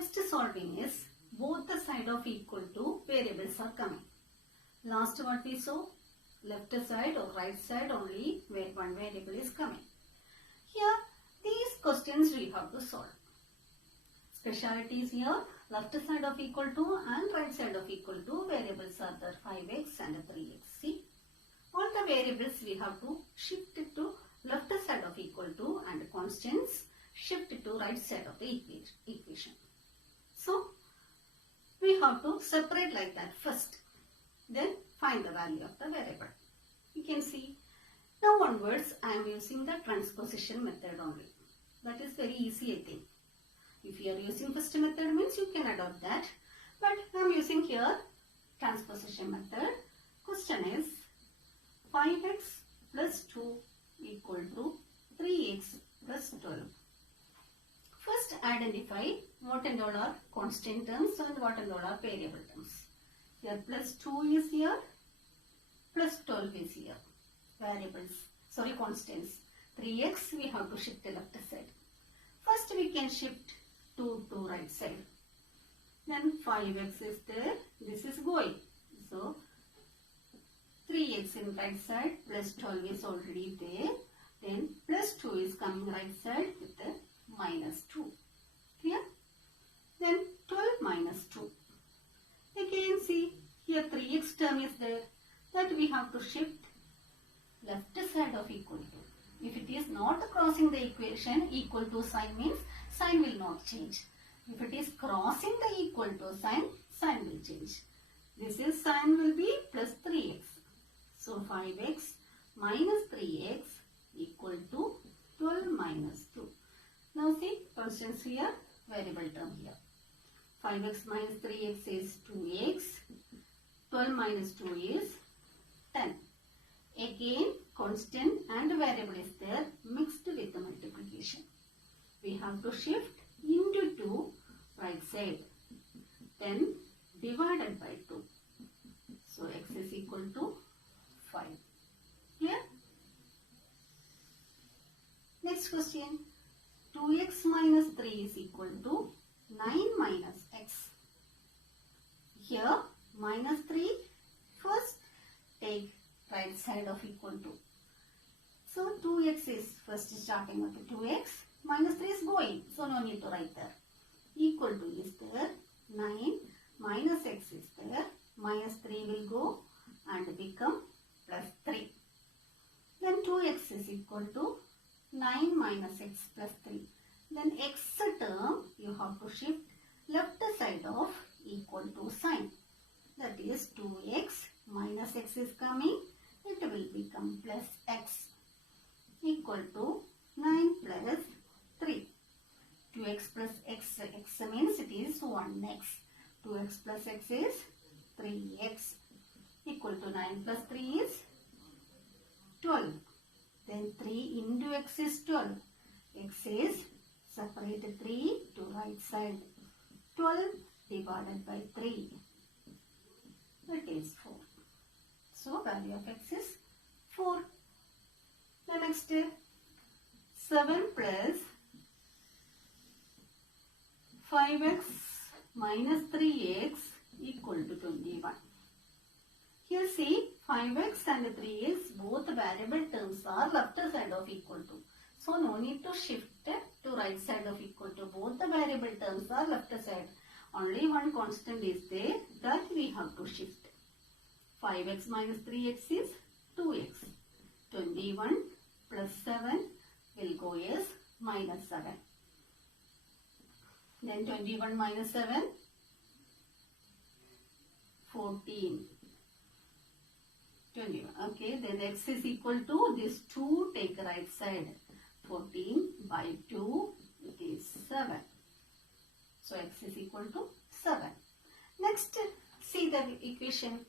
Next solving is both the side of equal to variables are coming. Last what we saw, left side or right side only where one variable is coming. Here these questions we have to solve. Specialities here, left side of equal to and right side of equal to variables are there 5x and 3x. See, all the variables we have to shift it to left side of equal to and constants shift it to right side of the equation. So, we have to separate like that first. Then find the value of the variable. You can see. Now onwards I am using the transposition method only. That is very easy I think. If you are using first method means you can adopt that. But I am using here transposition method. Question is 5x plus 2 equal to 3x plus 12. First identify what and all are constant terms and what and all are variable terms. Here plus 2 is here, plus 12 is here. Variables, sorry constants. 3x we have to shift the left side. First we can shift 2 to right side. Then 5x is there, this is going. So 3x in right side plus 12 is already there. Then plus 2 is coming right side with the minus 2. Clear? Then 12 minus 2. Again see here 3x term is there. That we have to shift left side of equal to. If it is not crossing the equation, equal to sign means sign will not change. If it is crossing the equal to sign, sign will change. This is sign will be plus 3x. So 5x minus 3x equal to 12 minus 2. Now see constants here, variable term here. 5x minus 3x is 2x. 12 minus 2 is 10. Again constant and variable is there mixed with the multiplication. We have to shift into 2 right side. Then divided by 2. So x is equal to 5. Clear? Next question. 2x minus 3 is equal to 9 minus x. Here minus 3, first take right side of equal to. So 2x is first starting with 2x, minus 3 is going, so no need to write there. Equal to is there, 9 minus x is there, minus 3 will go and become plus 3. Then 2x is equal to 9 minus x plus 3. Then x term you have to shift left side of equal to sign. That is 2x minus x is coming. It will become plus x equal to 9 plus 3. 2x plus x, x means it is 1x. 2x plus x is 3x equal to 9 plus 3 is 12. Then 3 into x is 12. X is separate 3 to right side. 12 divided by 3. That is 4. So value of x is 4. The next 7 plus 5x minus 3x equal to 21. Here see 5x and 3x both variable terms are left side of equal to. So no need to shift to right side of equal to. Both the variable terms are left side. Only one constant is there that we have to shift. 5x minus 3x is 2x. 21 plus 7 will go as minus 7. Then 21 minus 7, 14. 21. Okay, then x is equal to this 2, take right side. 14 by 2, it is 7. So x is equal to 7. Next, see the equation.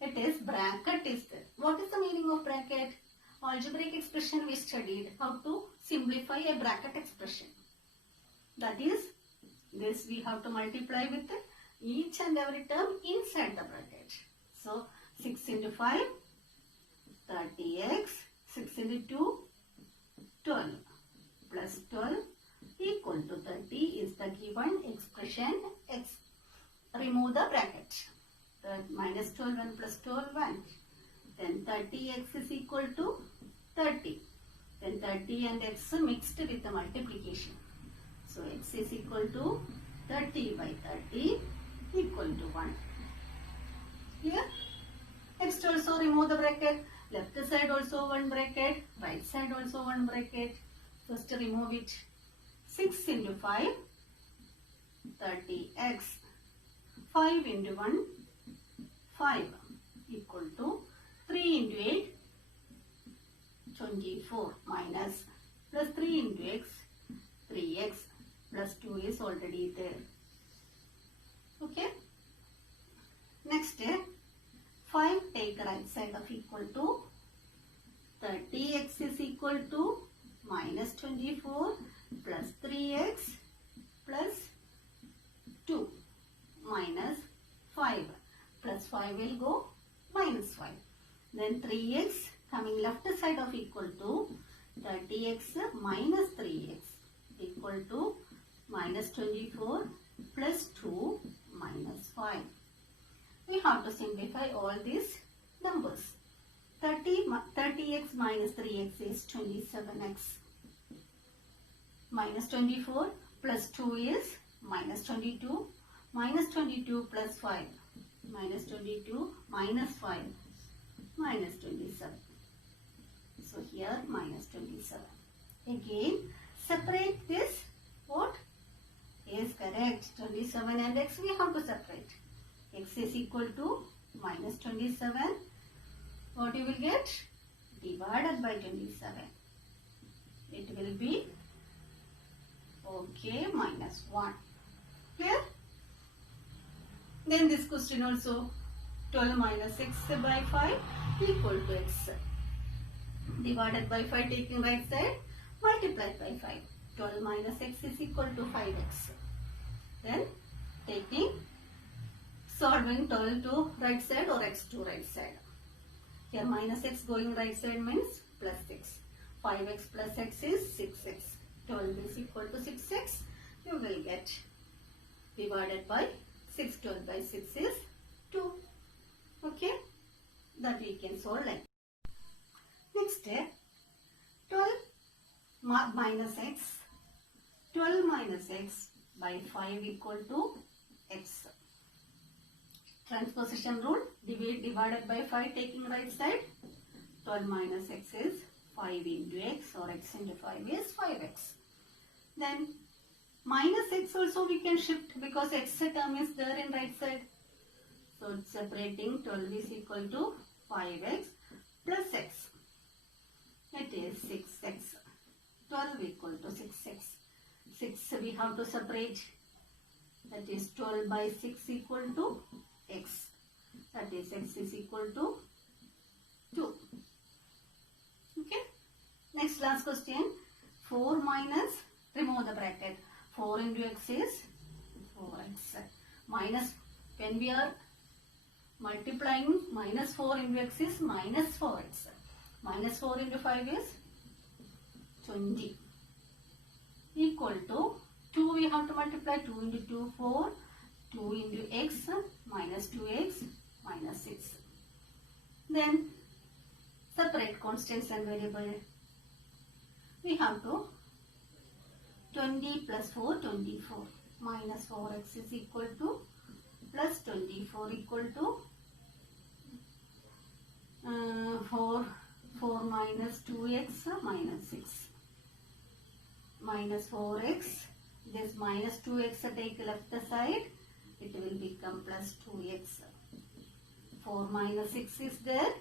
It is bracket is there. What is the meaning of bracket? Algebraic expression we studied. How to simplify a bracket expression. That is, this we have to multiply with each and every term inside the bracket. So 6 into 5, 30x, 6 into 2, 12 plus 12 equal to 30 is the given expression. remove the bracket. Minus 12 1 plus 12 1. Then 30x is equal to 30. Then 30 and x mixed with the multiplication. So x is equal to 30 by 30 equal to 1. Here, next also remove the bracket. Left side also one bracket, right side also one bracket. First remove it. 6 into 5, 30x. 5 into 1, 5 equal to 3 into 8, 24 minus plus 3 into x, 3x plus 2 is already there. Okay. Next, 5 take right side of equal to 30x is equal to minus 24 plus 3x plus 2 minus 5 plus 5 will go minus 5. Then 3x coming left side of equal to 30x minus 3x equal to minus 24 plus 2 minus 5. We have to simplify all these numbers. 30x minus 3x is 27x. Minus 24 plus 2 is minus 22. Minus 22 plus 5. Minus 22 minus 5. Minus 27. So here minus 27. Again separate this. What? Is correct. 27 and x we have to separate. X is equal to minus 27. What you will get? Divided by 27. It will be okay minus 1. Clear? Then this question also 12 minus x by 5 equal to x. Divided by 5 taking right side, multiplied by 5. 12 minus x is equal to 5x. Then taking solving 12 to right side or x to right side. Here minus x going right side means plus 6. 5x plus x is 6x. 12 is equal to 6x. You will get divided by 6. 12 by 6 is 2. Okay. That we can solve like. Next step. 12 minus x. 12 minus x by 5 equal to x. Transposition rule, divided by 5 taking right side. 12 minus x is 5 into x or x into 5 is 5x. Then minus x also we can shift because x term is there in right side. So it's separating 12 is equal to 5x plus x. It is 6x. 12 equal to 6x. 6 we have to separate. That is 12 by 6 equal to x. That is x is equal to 2. Okay. Next last question. 4 minus, remove the bracket. 4 into x is 4x. Minus, when we are multiplying, minus 4 into x is minus 4x. Minus 4 into 5 is 20. Equal to 2 we have to multiply. 2 into 2, 4. 2 into x minus 2x minus 6. Then separate constants and variable. We have to 20 plus 4, 24. Minus 4x is equal to plus 24 equal to 4 minus 2x minus 6. Minus 4x. This minus 2x take left side. It will become plus 2x. 4 minus 6 is there.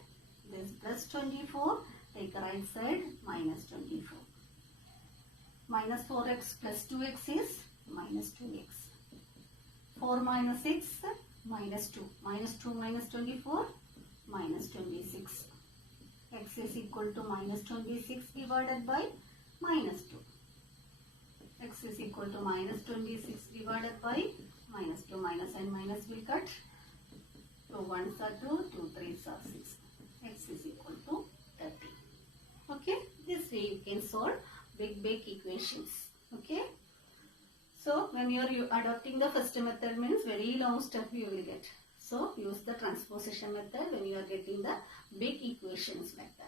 This plus 24. Take right side minus 24. Minus 4x plus 2x is minus 2x. 4 minus 6 minus 2. Minus 2 minus 24 minus 26. X is equal to minus 26 divided by minus 2. X is equal to minus 26 divided by minus 2. Minus and minus will cut. 2 1s are 2, 2 3s are 6. X is equal to 30. Okay. This way you can solve big equations. Okay. So when you are adopting the first method means very long step you will get. So use the transposition method when you are getting the big equations like that.